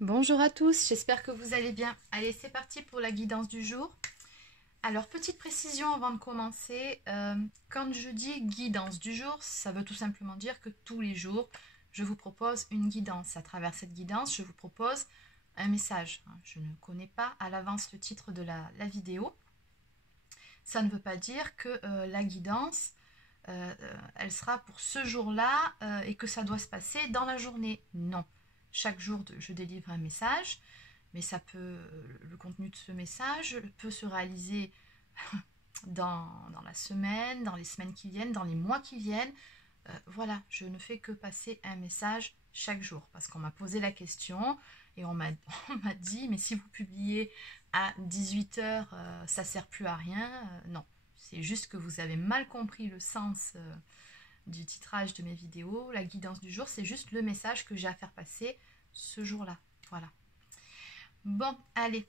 Bonjour à tous, j'espère que vous allez bien. Allez, c'est parti pour la guidance du jour. Alors, petite précision avant de commencer, quand je dis guidance du jour, ça veut tout simplement dire que tous les jours, je vous propose une guidance. À travers cette guidance, je vous propose un message. Je ne connais pas à l'avance le titre de la vidéo. Ça ne veut pas dire que la guidance, elle sera pour ce jour-là et que ça doit se passer dans la journée. Non. Chaque jour, je délivre un message, mais le contenu de ce message peut se réaliser dans la semaine, dans les semaines qui viennent, dans les mois qui viennent. Voilà, je ne fais que passer un message chaque jour parce qu'on m'a posé la question et on m'a dit, mais si vous publiez à 18 h, ça ne sert plus à rien. Non, c'est juste que vous avez mal compris le sens du titrage de mes vidéos. La guidance du jour, c'est juste le message que j'ai à faire passer ce jour-là. Voilà. Bon, allez.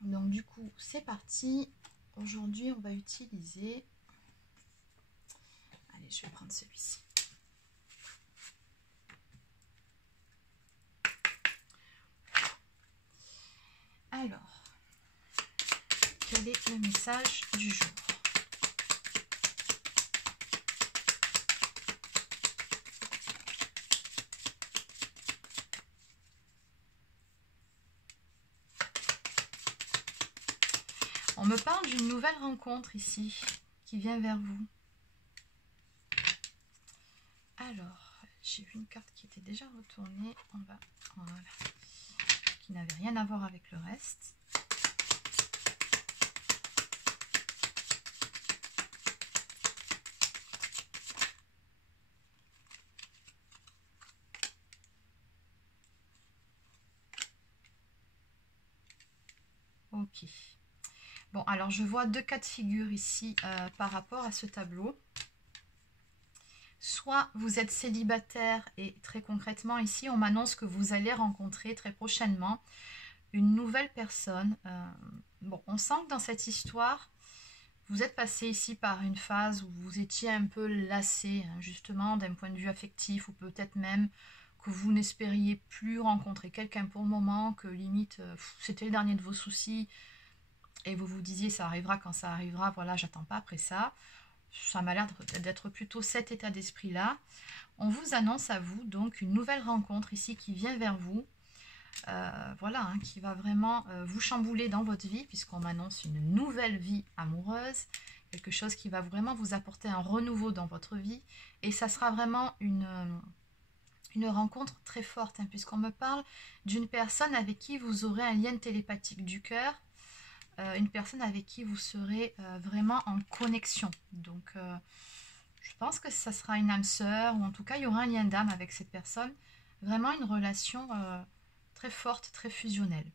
Donc du coup, c'est parti. Aujourd'hui, on va utiliser... Allez, je vais prendre celui-ci. Alors, quel est le message du jour? On me parle d'une nouvelle rencontre ici, qui vient vers vous. Alors, j'ai vu une carte qui était déjà retournée. Voilà, qui n'avait rien à voir avec le reste. Ok. Bon, alors je vois deux cas de figure ici par rapport à ce tableau. Soit vous êtes célibataire et très concrètement ici, on m'annonce que vous allez rencontrer très prochainement une nouvelle personne. Bon, on sent que dans cette histoire, vous êtes passé ici par une phase où vous étiez un peu lassé, hein, justement, d'un point de vue affectif, ou peut-être même que vous n'espériez plus rencontrer quelqu'un pour le moment, que limite, c'était le dernier de vos soucis, et vous vous disiez ça arrivera quand ça arrivera, voilà, j'attends pas après ça. Ça m'a l'air d'être plutôt cet état d'esprit-là. On vous annonce à vous donc une nouvelle rencontre ici qui vient vers vous. Voilà, hein, qui va vraiment vous chambouler dans votre vie, puisqu'on m'annonce une nouvelle vie amoureuse, quelque chose qui va vraiment vous apporter un renouveau dans votre vie, et ça sera vraiment une rencontre très forte, hein, puisqu'on me parle d'une personne avec qui vous aurez un lien télépathique du cœur, une personne avec qui vous serez vraiment en connexion. Donc, je pense que ça sera une âme sœur, ou en tout cas, il y aura un lien d'âme avec cette personne. Vraiment une relation très forte, très fusionnelle.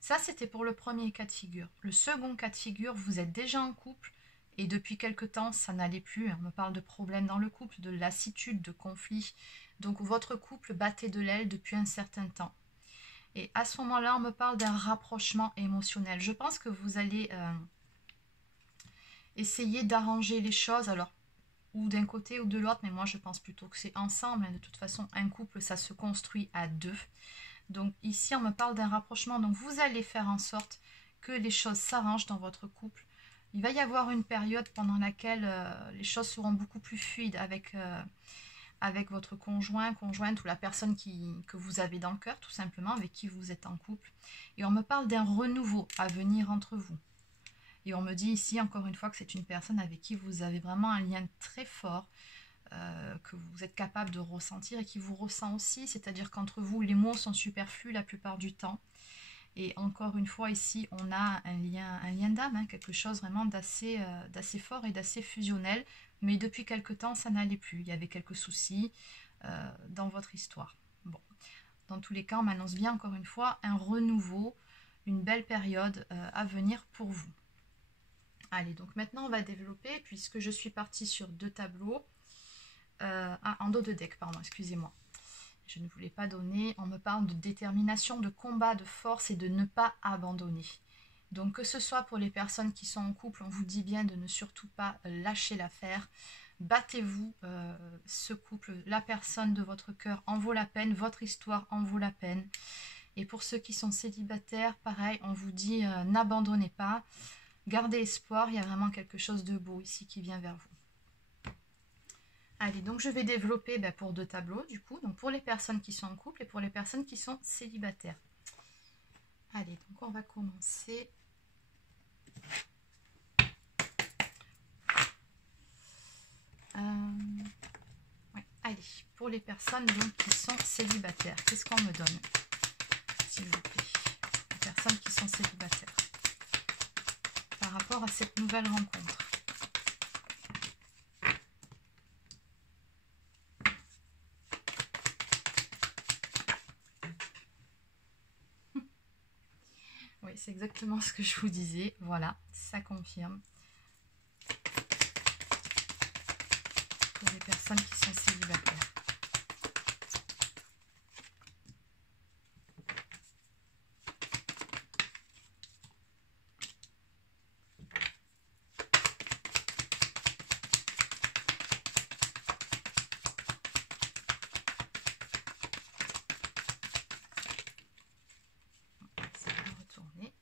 Ça, c'était pour le premier cas de figure. Le second cas de figure, vous êtes déjà en couple et depuis quelque temps, ça n'allait plus. On me parle de problèmes dans le couple, de lassitude, de conflits. Donc, votre couple battait de l'aile depuis un certain temps. Et à ce moment-là, on me parle d'un rapprochement émotionnel. Je pense que vous allez essayer d'arranger les choses, alors, ou d'un côté ou de l'autre, mais moi je pense plutôt que c'est ensemble. De toute façon, un couple, ça se construit à deux. Donc ici, on me parle d'un rapprochement. Donc vous allez faire en sorte que les choses s'arrangent dans votre couple. Il va y avoir une période pendant laquelle les choses seront beaucoup plus fluides avec votre conjoint, conjointe ou la personne que vous avez dans le cœur, tout simplement, avec qui vous êtes en couple. Et on me parle d'un renouveau à venir entre vous. Et on me dit ici, encore une fois, que c'est une personne avec qui vous avez vraiment un lien très fort, que vous êtes capable de ressentir et qui vous ressent aussi. C'est-à-dire qu'entre vous, les mots sont superflus la plupart du temps. Et encore une fois, ici, on a un lien d'âme, hein, quelque chose vraiment d'assez fort et d'assez fusionnel. Mais depuis quelque temps, ça n'allait plus. Il y avait quelques soucis dans votre histoire. Bon, dans tous les cas, on m'annonce bien, encore une fois, un renouveau, une belle période à venir pour vous. Allez, donc maintenant, on va développer, puisque je suis partie sur deux tableaux. En dos de deck, pardon, excusez-moi. Je ne voulais pas donner. On me parle de détermination, de combat, de force et de ne pas abandonner. Donc que ce soit pour les personnes qui sont en couple, on vous dit bien de ne surtout pas lâcher l'affaire. Battez-vous, ce couple, la personne de votre cœur en vaut la peine, votre histoire en vaut la peine. Et pour ceux qui sont célibataires, pareil, on vous dit n'abandonnez pas, gardez espoir, il y a vraiment quelque chose de beau ici qui vient vers vous. Allez, donc je vais développer pour 2 tableaux du coup, donc pour les personnes qui sont en couple et pour les personnes qui sont célibataires. Allez, donc on va commencer. Ouais. Allez, pour les personnes donc, qui sont célibataires, qu'est-ce qu'on me donne, s'il vous plaît, les personnes qui sont célibataires, par rapport à cette nouvelle rencontre. Oui, c'est exactement ce que je vous disais, voilà, ça confirme. Pour les personnes qui sont célibataires. Ça va retourner.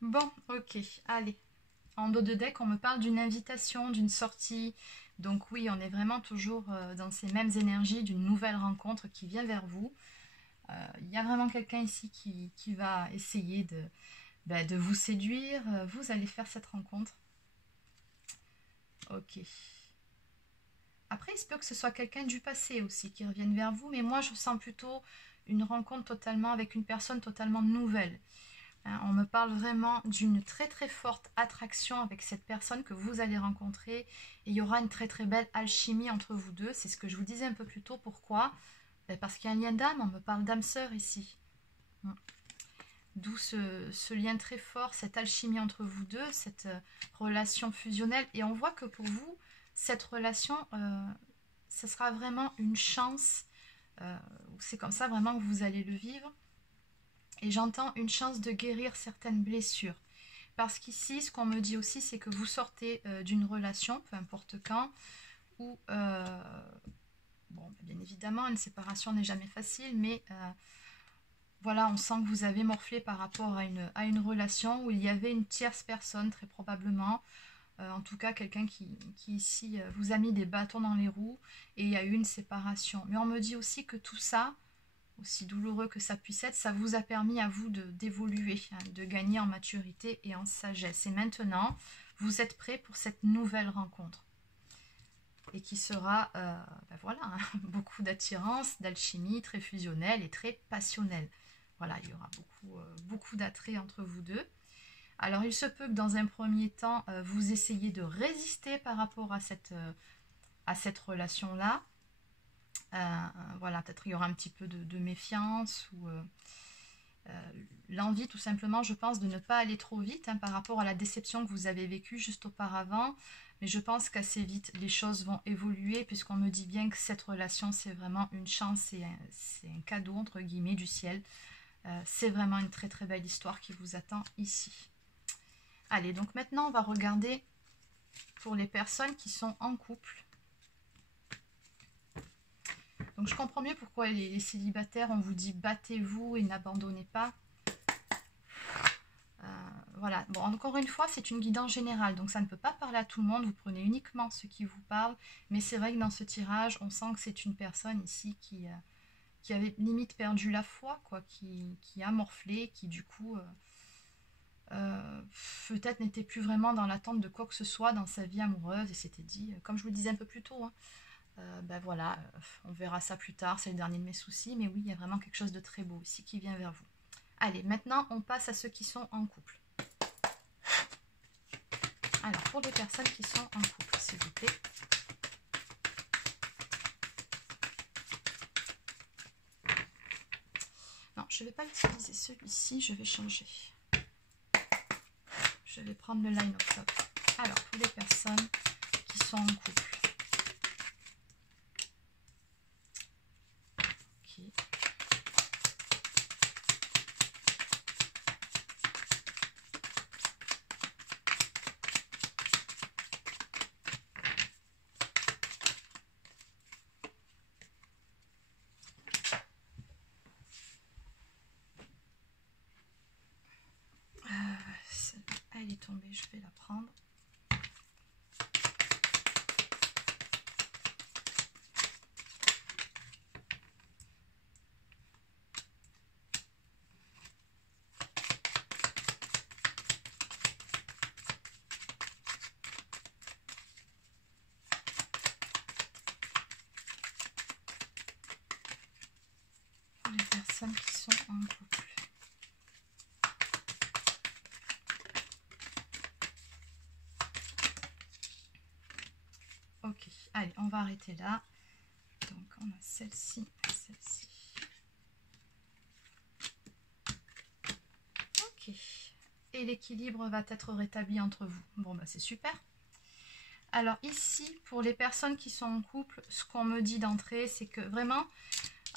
Bon, ok, allez. En dos de deck, on me parle d'une invitation, d'une sortie. Donc oui, on est vraiment toujours dans ces mêmes énergies d'une nouvelle rencontre qui vient vers vous. Il y a vraiment quelqu'un ici qui va essayer de vous séduire. Vous allez faire cette rencontre. Ok. Après, il se peut que ce soit quelqu'un du passé aussi qui revienne vers vous. Mais moi, je sens plutôt une rencontre totalement avec une personne totalement nouvelle. On me parle vraiment d'une très très forte attraction avec cette personne que vous allez rencontrer. Et il y aura une très très belle alchimie entre vous deux. C'est ce que je vous disais un peu plus tôt. Pourquoi? Parce qu'il y a un lien d'âme. On me parle d'âme sœur ici. D'où ce lien très fort, cette alchimie entre vous deux, cette relation fusionnelle. Et on voit que pour vous, cette relation, ce sera vraiment une chance. C'est comme ça vraiment que vous allez le vivre. Et j'entends une chance de guérir certaines blessures. Parce qu'ici, ce qu'on me dit aussi, c'est que vous sortez d'une relation, peu importe quand, où, bon, bien évidemment, une séparation n'est jamais facile, mais voilà, on sent que vous avez morflé par rapport à une relation où il y avait une tierce personne, très probablement. En tout cas, quelqu'un qui ici vous a mis des bâtons dans les roues et il y a eu une séparation. Mais on me dit aussi que tout ça, aussi douloureux que ça puisse être, ça vous a permis à vous d'évoluer, de gagner en maturité et en sagesse. Et maintenant, vous êtes prêts pour cette nouvelle rencontre. Et qui sera, voilà, beaucoup d'attirance, d'alchimie, très fusionnelle et très passionnelle. Voilà, il y aura beaucoup d'attrait entre vous deux. Alors, il se peut que dans un premier temps, vous essayiez de résister par rapport à cette relation-là. Voilà, peut-être il y aura un petit peu de méfiance ou l'envie tout simplement, je pense, de ne pas aller trop vite par rapport à la déception que vous avez vécue juste auparavant. Mais je pense qu'assez vite, les choses vont évoluer puisqu'on me dit bien que cette relation, c'est vraiment une chance, c'est un cadeau, entre guillemets, du ciel. C'est vraiment une très très belle histoire qui vous attend ici. Allez, donc maintenant, on va regarder pour les personnes qui sont en couple. Donc je comprends mieux pourquoi les célibataires, on vous dit battez-vous et n'abandonnez pas. Voilà, bon, encore une fois, c'est une guidance générale, donc ça ne peut pas parler à tout le monde, vous prenez uniquement ce qui vous parle, mais c'est vrai que dans ce tirage, on sent que c'est une personne ici qui avait limite perdu la foi, quoi, qui a morflé, qui du coup, peut-être n'était plus vraiment dans l'attente de quoi que ce soit dans sa vie amoureuse, et s'était dit, comme je vous le disais un peu plus tôt, voilà, on verra ça plus tard, c'est le dernier de mes soucis, mais oui, il y a vraiment quelque chose de très beau ici qui vient vers vous. Allez, maintenant, on passe à ceux qui sont en couple. Alors, pour les personnes qui sont en couple, s'il vous plaît. je ne vais pas utiliser celui-ci, je vais changer. Je vais prendre le Line of Love. Alors, pour les personnes qui sont en couple. Ok. Elle est tombée, je vais la prendre. Pour les personnes qui sont en couple. Ok, allez, on va arrêter là. Donc, on a celle-ci et celle-ci. Ok. Et l'équilibre va être rétabli entre vous. Bon, bah c'est super. Alors ici, pour les personnes qui sont en couple, ce qu'on me dit d'entrée, c'est que vraiment...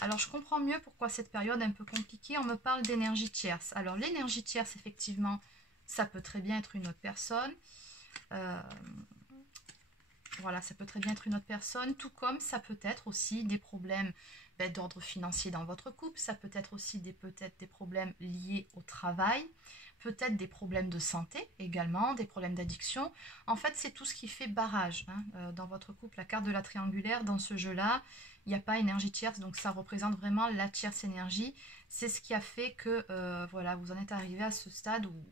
Alors, je comprends mieux pourquoi cette période est un peu compliquée. On me parle d'énergie tierce. Alors, l'énergie tierce, effectivement, ça peut très bien être une autre personne. Voilà, ça peut très bien être une autre personne, tout comme ça peut être aussi des problèmes d'ordre financier dans votre couple, ça peut être aussi peut-être des problèmes liés au travail, peut-être des problèmes de santé également, des problèmes d'addiction. En fait, c'est tout ce qui fait barrage dans votre couple. La carte de la triangulaire, dans ce jeu-là, il n'y a pas énergie tierce, donc ça représente vraiment la tierce énergie. C'est ce qui a fait que voilà, vous en êtes arrivé à ce stade où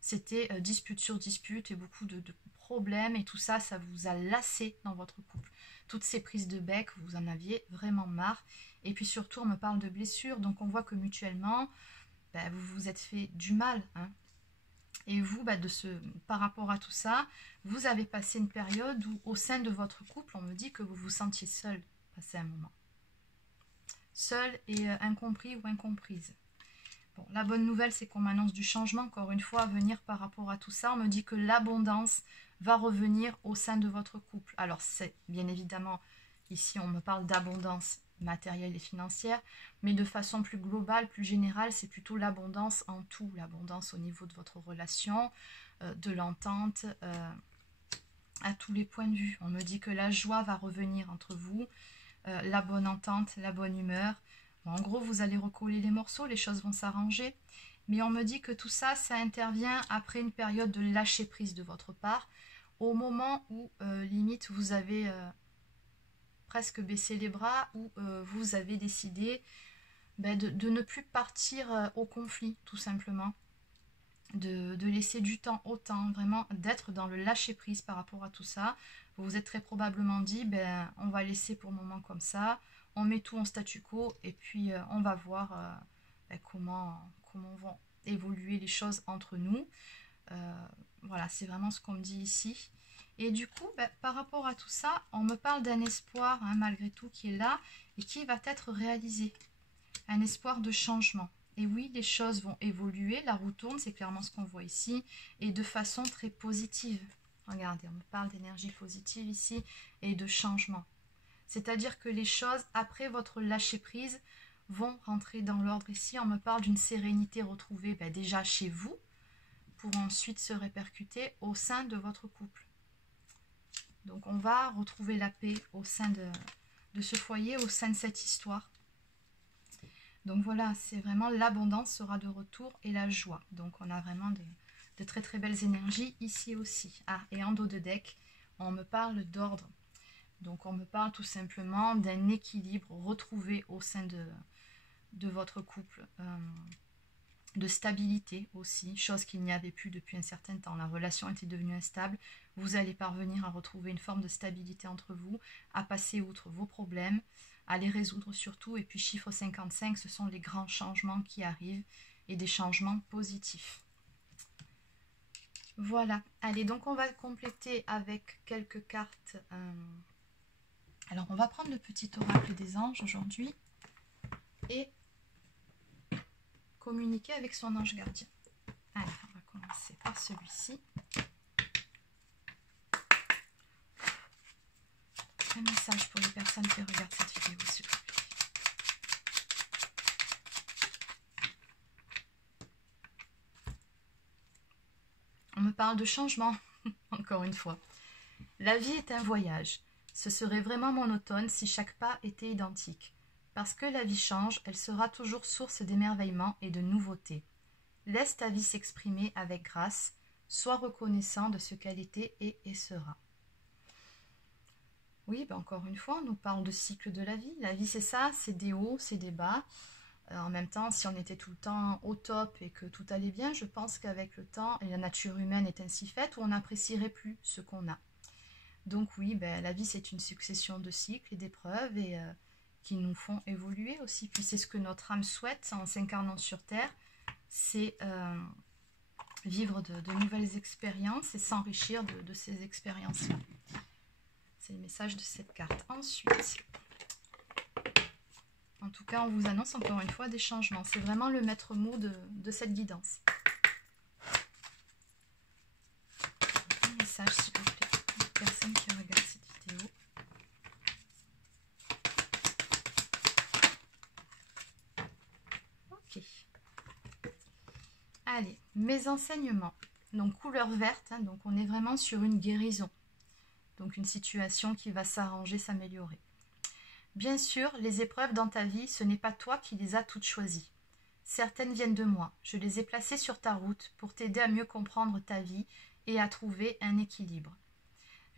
c'était dispute sur dispute et beaucoup de problèmes et tout ça, ça vous a lassé dans votre couple. Toutes ces prises de bec, vous en aviez vraiment marre. Et puis surtout, on me parle de blessures, donc on voit que mutuellement, vous vous êtes fait du mal. Hein. Et vous, par rapport à tout ça, vous avez passé une période où, au sein de votre couple, on me dit que vous vous sentiez seul, passé un moment. Seul et incompris ou incomprise. Bon, la bonne nouvelle, c'est qu'on m'annonce du changement, encore une fois, à venir par rapport à tout ça. On me dit que l'abondance va revenir au sein de votre couple. Alors, c'est bien évidemment, ici, on me parle d'abondance matérielle et financière, mais de façon plus globale, plus générale, c'est plutôt l'abondance en tout, l'abondance au niveau de votre relation, de l'entente, à tous les points de vue. On me dit que la joie va revenir entre vous, la bonne entente, la bonne humeur. Bon, en gros, vous allez recoller les morceaux, les choses vont s'arranger. Mais on me dit que tout ça, ça intervient après une période de lâcher prise de votre part, au moment où, limite, vous avez presque baissé les bras, où vous avez décidé de ne plus partir au conflit, tout simplement. De laisser du temps au temps, vraiment d'être dans le lâcher prise par rapport à tout ça. Vous vous êtes très probablement dit, on va laisser pour le moment comme ça, on met tout en statu quo et puis on va voir comment vont évoluer les choses entre nous. Voilà, c'est vraiment ce qu'on me dit ici. Et du coup, par rapport à tout ça, on me parle d'un espoir, hein, malgré tout, qui est là et qui va être réalisé. Un espoir de changement. Et oui, les choses vont évoluer, la roue tourne, c'est clairement ce qu'on voit ici, et de façon très positive. Regardez, on me parle d'énergie positive ici et de changement. C'est-à-dire que les choses, après votre lâcher-prise, vont rentrer dans l'ordre ici. On me parle d'une sérénité retrouvée déjà chez vous, pour ensuite se répercuter au sein de votre couple. Donc on va retrouver la paix au sein de ce foyer, au sein de cette histoire. Donc voilà, c'est vraiment l'abondance sera de retour et la joie. Donc on a vraiment de très très belles énergies ici aussi. Ah, et en dos de deck, on me parle d'ordre. Donc on me parle tout simplement d'un équilibre retrouvé au sein de votre couple. De stabilité aussi, chose qu'il n'y avait plus depuis un certain temps. La relation était devenue instable. Vous allez parvenir à retrouver une forme de stabilité entre vous, à passer outre vos problèmes, à les résoudre surtout. Et puis chiffre 55, ce sont les grands changements qui arrivent et des changements positifs. Voilà. Allez, donc on va compléter avec quelques cartes. Alors, on va prendre le petit oracle des anges aujourd'hui. Et communiquer avec son ange gardien. Allez, on va commencer par celui-ci. Un message pour les personnes qui regardent cette vidéo, s'il vous plaît. On me parle de changement, encore une fois. La vie est un voyage. Ce serait vraiment monotone si chaque pas était identique. Parce que la vie change, elle sera toujours source d'émerveillement et de nouveautés. Laisse ta vie s'exprimer avec grâce. Sois reconnaissant de ce qu'elle était et sera. Oui, ben encore une fois, on nous parle de cycle de la vie. La vie, c'est ça, c'est des hauts, c'est des bas. En même temps, si on était tout le temps au top et que tout allait bien, je pense qu'avec le temps, et la nature humaine est ainsi faite, où on n'apprécierait plus ce qu'on a. Donc oui, ben, la vie, c'est une succession de cycles et d'épreuves et qui nous font évoluer aussi. Puis c'est ce que notre âme souhaite en s'incarnant sur Terre, c'est vivre de nouvelles expériences et s'enrichir de ces expériences-là. C'est le message de cette carte. Ensuite, en tout cas, on vous annonce encore une fois des changements. C'est vraiment le maître mot de cette guidance. Un message, s'il vous plaît, pour les personnes qui regardent cette vidéo. Ok. Allez, mes enseignements. Donc, couleur verte, hein, donc on est vraiment sur une guérison. Donc une situation qui va s'arranger, s'améliorer. Bien sûr, les épreuves dans ta vie, ce n'est pas toi qui les as toutes choisies. Certaines viennent de moi. Je les ai placées sur ta route pour t'aider à mieux comprendre ta vie et à trouver un équilibre.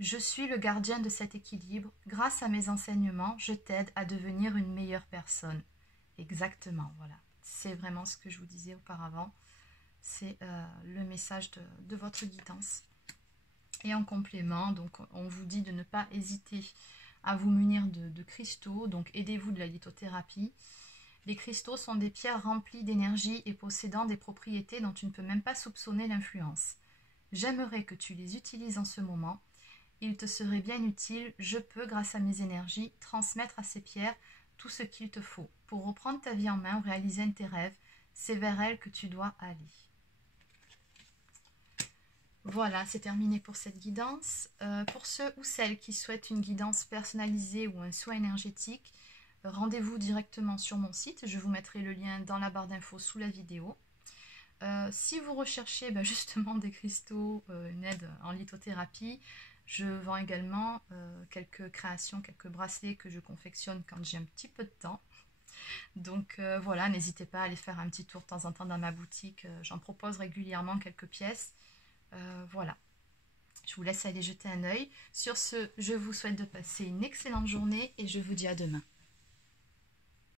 Je suis le gardien de cet équilibre. Grâce à mes enseignements, je t'aide à devenir une meilleure personne. Exactement, voilà. C'est vraiment ce que je vous disais auparavant. C'est le message de votre guidance. Et en complément, donc on vous dit de ne pas hésiter à vous munir de cristaux, donc aidez-vous de la lithothérapie. Les cristaux sont des pierres remplies d'énergie et possédant des propriétés dont tu ne peux même pas soupçonner l'influence. J'aimerais que tu les utilises en ce moment. Il te serait bien utile, je peux, grâce à mes énergies, transmettre à ces pierres tout ce qu'il te faut. Pour reprendre ta vie en main ou réaliser un de tes rêves, c'est vers elles que tu dois aller. Voilà, c'est terminé pour cette guidance. Pour ceux ou celles qui souhaitent une guidance personnalisée ou un soin énergétique, rendez-vous directement sur mon site. Je vous mettrai le lien dans la barre d'infos sous la vidéo. Si vous recherchez justement des cristaux, une aide en lithothérapie, je vends également quelques créations, quelques bracelets que je confectionne quand j'ai un petit peu de temps. Donc voilà, n'hésitez pas à aller faire un petit tour de temps en temps dans ma boutique. J'en propose régulièrement quelques pièces. Voilà, je vous laisse aller jeter un œil. Sur ce, je vous souhaite de passer une excellente journée et je vous dis à demain.